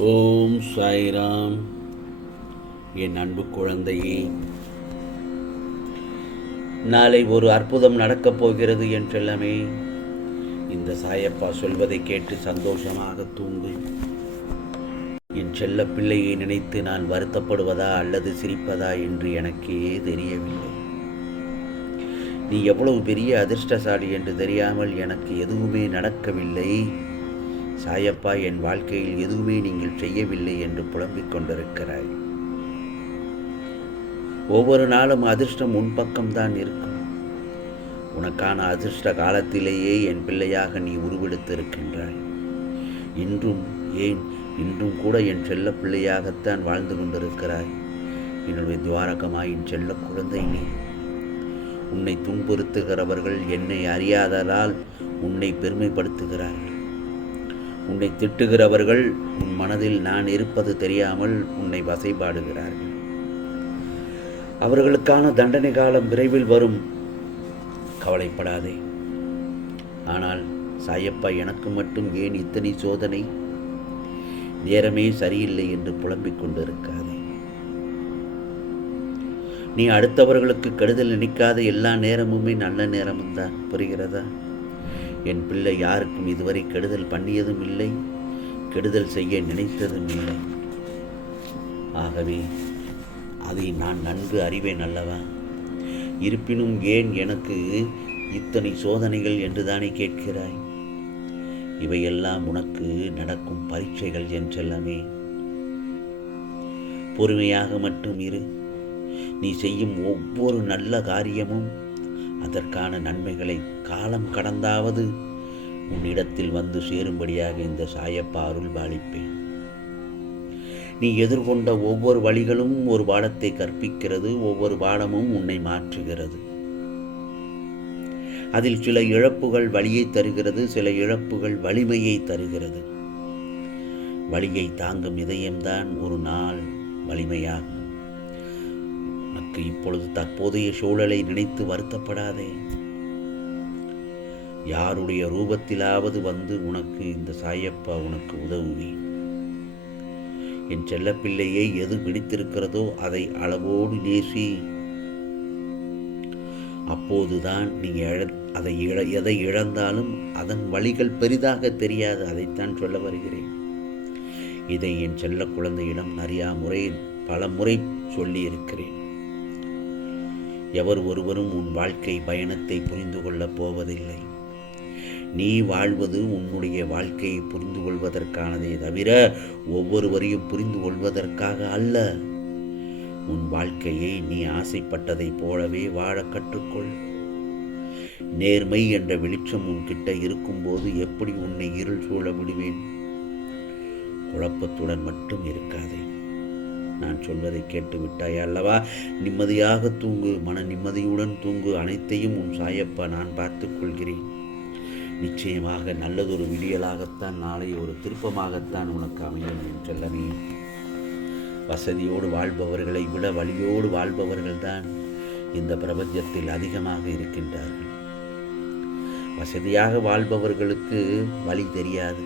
ஓம் சாய்ராம். என் அன்பு குழந்தையே, நாளை ஒரு அற்புதம் நடக்கப் போகிறது என் செல்லமே. இந்த சாயப்பா சொல்வதை கேட்டு சந்தோஷமாக தூங்கு. என் செல்ல பிள்ளையை நினைத்து நான் வருத்தப்படுவதா அல்லது சிரிப்பதா என்று எனக்கே தெரியவில்லை. நீ எவ்வளவு பெரிய அதிர்ஷ்டசாலி என்று தெரியாமல் எனக்கு எதுவுமே நடக்கவில்லை சாயப்பா, என் வாழ்க்கையில் எதுவுமே நீங்கள் செய்யவில்லை என்று புலம்பிக் கொண்டிருக்கிறாய். ஒவ்வொரு நாளும் அதிர்ஷ்டம் உன் பக்கம்தான் இருக்கும். உனக்கான அதிர்ஷ்ட காலத்திலேயே என் பிள்ளையாக நீ உருவெடுத்திருக்கின்றாய். இன்றும் கூட என் செல்ல பிள்ளையாகத்தான் வாழ்ந்து கொண்டிருக்கிறாய். என்னுடைய துவாரகமாயின் செல்ல குழந்தை நீ. உன்னை துன்புறுத்துகிறவர்கள் என்னை அறியாததால் உன்னை பெருமைப்படுத்துகிறார்கள். உன்னை திட்டுகிறவர்கள் உன் மனதில் நான் இருப்பது தெரியாமல் உன்னை வசைபாடுகிறார்கள். அவர்களுக்கான தண்டனை காலம் விரைவில் வரும், கவலைப்படாதே. ஆனால் சாயப்பா, எனக்கு மட்டும் ஏன் இத்தனை சோதனை? நேரமே சரியில்லை என்று புலம்பிக் கொண்டிருக்காதே. நீ அடுத்தவர்களுக்கு கெடுதல் நினைக்காத எல்லா நேரமுமே நல்ல நேரமும் தான். புரிகிறதா? என் பிள்ளை யாருக்கும் இதுவரை கெடுதல் பண்ணியதும் இல்லை, கெடுதல் செய்ய நினைத்ததும் இல்லை. ஆகவே அதை நான் நன்கு அறிவேன் அல்லவா? இருப்பினும் ஏன் எனக்கு இத்தனை சோதனைகள் என்று தானே கேட்கிறாய்? இவையெல்லாம் உனக்கு நடக்கும் பரீட்சைகள் என் செல்லமே. பொறுமையாக மட்டும் இரு. நீ செய்யும் ஒவ்வொரு நல்ல காரியமும் அதற்கான நன்மைகளை காலம் கடந்தாவது உன்னிடத்தில் வந்து சேரும்படியாக இந்த சாயப்பா அருள் பாலிப்பேன். நீ எதிர்கொண்ட ஒவ்வொரு வழிகளும் ஒரு பாடத்தை கற்பிக்கிறது, ஒவ்வொரு பாடமும் உன்னை மாற்றுகிறது. அதில் சில இழப்புகள் வலியை தருகிறது, சில இழப்புகள் வலிமையை தருகிறது. வலியை தாங்கும் இதயம்தான் ஒரு நாள் வலிமையாகும். உனக்கு இப்பொழுது தற்போதைய சூழலை நினைத்து வருத்தப்படாதே. யாருடைய ரூபத்திலாவது வந்து உனக்கு இந்த சாயப்பா உனக்கு உதவுவேன். என் செல்லப்பிள்ளையை எது பிடித்திருக்கிறதோ அதை அளவோடு நேசி. அப்போதுதான் நீ எதை இழந்தாலும் அதன் வழிகள் பெரிதாக தெரியாது. அதைத்தான் சொல்ல வருகிறேன். இதை என் செல்ல குழந்தையிடம் பல முறை சொல்லி இருக்கிறேன். எவர் ஒருவரும் உன் வாழ்க்கை பயணத்தை புரிந்து கொள்ளப் போவதில்லை. நீ வாழ்வது உன்னுடைய வாழ்க்கையை புரிந்து கொள்வதற்கானதே தவிர ஒவ்வொருவரையும் புரிந்து கொள்வதற்காக அல்ல. உன் வாழ்க்கையை நீ ஆசைப்பட்டதை போலவே வாழ கற்றுக்கொள். நேர்மை என்ற வெளிச்சம் உன்கிட்ட இருக்கும்போது எப்படி உன்னை இருள் சூழ விடுவேன்? குழப்பத்துடன் மட்டும் இருக்காதே. நான் சொல்வதை கேட்டு விட்டாய் அல்லவா? நிம்மதியாக தூங்கு, மன நிம்மதியுடன் தூங்கு. அனைத்தையும் உன் சாயப்பா நான் பார்த்துக் கொள்கிறேன். நிச்சயமாக நல்லதொரு விடியலாகத்தான், நாளை ஒரு திருப்பமாகத்தான் உனக்கு அமையும் என் செல்லமே. வசதியோடு வாழ்பவர்களை விட வலியோடு வாழ்பவர்கள்தான் இந்த பிரபஞ்சத்தில் அதிகமாக இருக்கின்றார்கள். வசதியாக வாழ்பவர்களுக்கு வழி தெரியாது,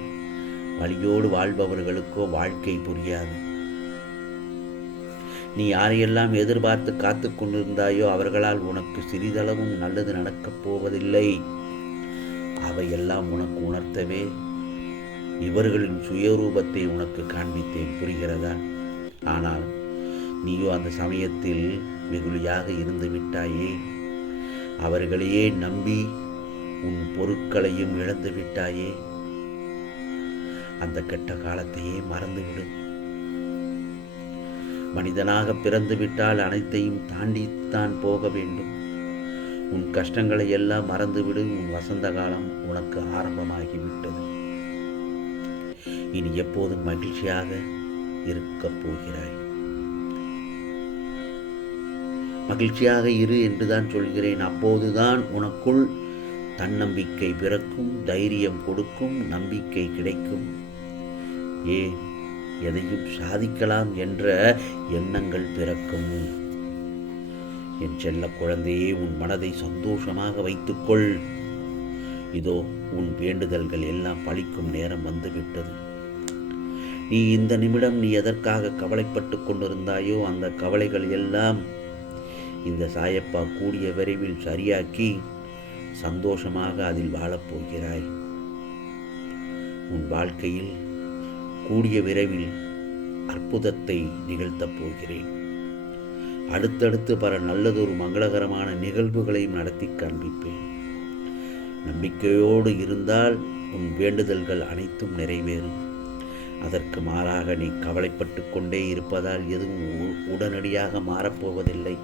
வலியோடு வாழ்பவர்களுக்கோ வாழ்க்கை புரியாது. நீ யாரையெல்லாம் எதிர்பார்த்து காத்து கொண்டிருந்தாயோ அவர்களால் உனக்கு சிறிதளவும் நல்லது நடக்கப் போவதில்லை. அவையெல்லாம் உனக்கு உணர்த்தவே இவர்களின் சுயரூபத்தை உனக்கு காண்பித்தேன். புரிகிறதா? ஆனால் நீயோ அந்த சமயத்தில் வெகுளியாக இருந்து விட்டாயே. அவர்களையே நம்பி உன் பொருட்களையும் இழந்து விட்டாயே. அந்த கெட்ட காலத்தையே மறந்துவிடு. மனிதனாக பிறந்து விட்டால் அனைத்தையும் தாண்டித்தான் போக வேண்டும். உன் கஷ்டங்களை எல்லாம் மறந்துவிடு. உன் வசந்த காலம் உனக்கு ஆரம்பமாகிவிட்டது. இனி எப்போதும் மகிழ்ச்சியாக இருக்கப் போகிறாய். மகிழ்ச்சியாக இரு என்றுதான் சொல்கிறேன். அப்போதுதான் உனக்குள் தன்னம்பிக்கை பிறக்கும், தைரியம் கொடுக்கும், நம்பிக்கை கிடைக்கும். ஏன் எதையும் சாதிக்கலாம் என்ற எண்ணங்கள் பிறக்கும். என் செல்ல குழந்தையே, உன் மனதை சந்தோஷமாக வைத்துக்கொள். இதோ உன் வேண்டுதல்கள் எல்லாம் பலிக்கும் நேரம் வந்துவிட்டது. நீ இந்த நிமிடம் நீ எதற்காக கவலைப்பட்டு கொண்டிருந்தாயோ அந்த கவலைகள் எல்லாம் இந்த சாயப்பா கூடிய விரைவில் சரியாக்கி சந்தோஷமாக அதில் வாழப்போகிறாய். உன் வாழ்க்கையில் கூடிய விரைவில் அற்புதத்தை நிகழ்த்தப் போகிறேன். அடுத்தடுத்து பல நல்லதொரு மங்களகரமான நிகழ்வுகளையும் நடத்தி காண்பிப்பேன். நம்பிக்கையோடு இருந்தால் உன் வேண்டுதல்கள் அனைத்தும் நிறைவேறும். அதற்கு மாறாக நீ கவலைப்பட்டு கொண்டே இருப்பதால் எதுவும் உடனடியாக மாறப்போவதில்லை.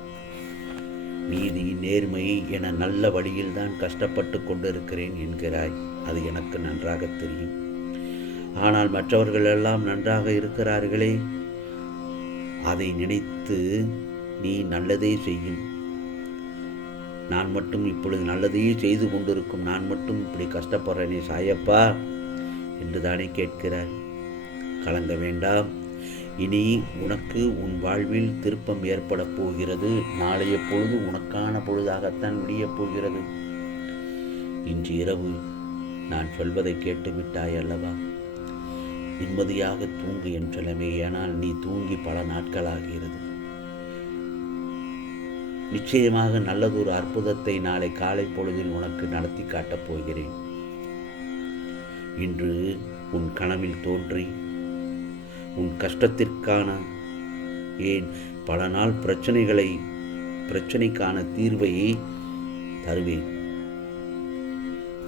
நீதி நேர்மை என நல்ல வழியில்தான் கஷ்டப்பட்டு கொண்டிருக்கிறேன் என்கிறாய். அது எனக்கு நன்றாக தெரியும். ஆனால் மற்றவர்கள் எல்லாம் நன்றாக இருக்கிறார்களே, அதை நினைத்து நீ நல்லதே செய்யும். நான் மட்டும் இப்பொழுது நல்லதையே செய்து கொண்டிருக்கும் நான் மட்டும் இப்படி கஷ்டப்படுறேனே சாயப்பா என்று தானே கேட்கிறார். கலங்க வேண்டாம். இனி உனக்கு உன் வாழ்வில் திருப்பம் ஏற்பட போகிறது. நாளைய பொழுது உனக்கான பொழுதாகத்தான் விடியப் போகிறது. இன்று இரவு நான் சொல்வதை கேட்டுவிட்டாய் அல்லவா? நிம்மதியாக தூங்கு என் செல்லமே. ஏனால் நீ தூங்கி பல நாட்களாகிறது. நிச்சயமாக நல்லதொரு அற்புதத்தை நாளை காலை பொழுதில் உனக்கு நடத்தி காட்டப் போகிறேன். இன்று உன் கனவில் தோன்றி உன் கஷ்டத்திற்கான ஏன் பல நாள் பிரச்சனைக்கான தீர்வை தருவேன்.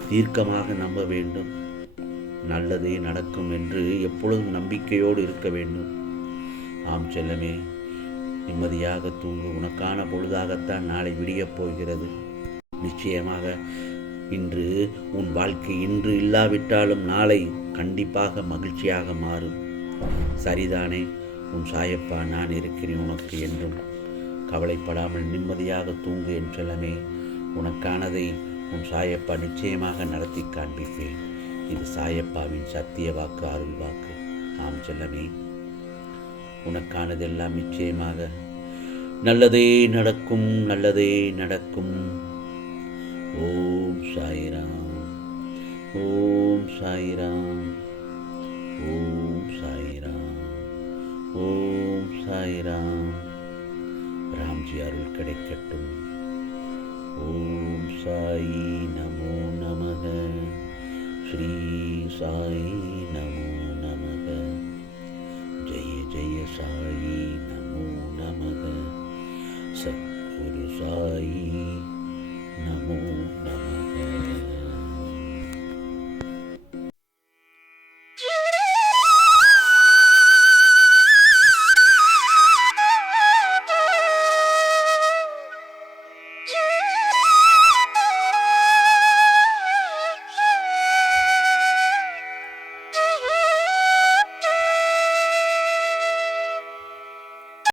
தீர்க்கமாக நம்ப வேண்டும். நல்லதே நடக்கும் என்று எப்பொழுதும் நம்பிக்கையோடு இருக்க வேண்டும். ஆம் செல்லமே, நிம்மதியாக தூங்கு. உனக்கான பொழுதாகத்தான் நாளை விடியப் போகிறது. நிச்சயமாக இன்று உன் வாழ்க்கை இன்று இல்லாவிட்டாலும் நாளை கண்டிப்பாக மகிழ்ச்சியாக மாறும். சரிதானே? உன் சாயப்பா நான் இருக்கிறேன் உனக்கு என்றும். கவலைப்படாமல் நிம்மதியாக தூங்கு என் செல்லமே. உனக்கானதை உன் சாயப்பா நிச்சயமாக நடத்தி காண்பிப்பேன். இது சாயப்பாவின் சத்திய வாக்கு, அருள் வாக்கு. ஆம் செல்லமே, உனக்கானதெல்லாம் நிச்சயமாக நல்லதே நடக்கும், நல்லதே நடக்கும். ஓம் சாய்ராம், ஓம் சாய்ராம், ஓம் சாய்ராம், ஓம் சாய்ராம். ராம்ஜி அருள் கிடைக்கட்டும். ஓம் சாயி நமோ நமக. ஸ்ரீ சாயி நமோ நமக. ஜெய ஜெய சாயி நமோ நமக. சத்குரு சாயி நமோ நமக.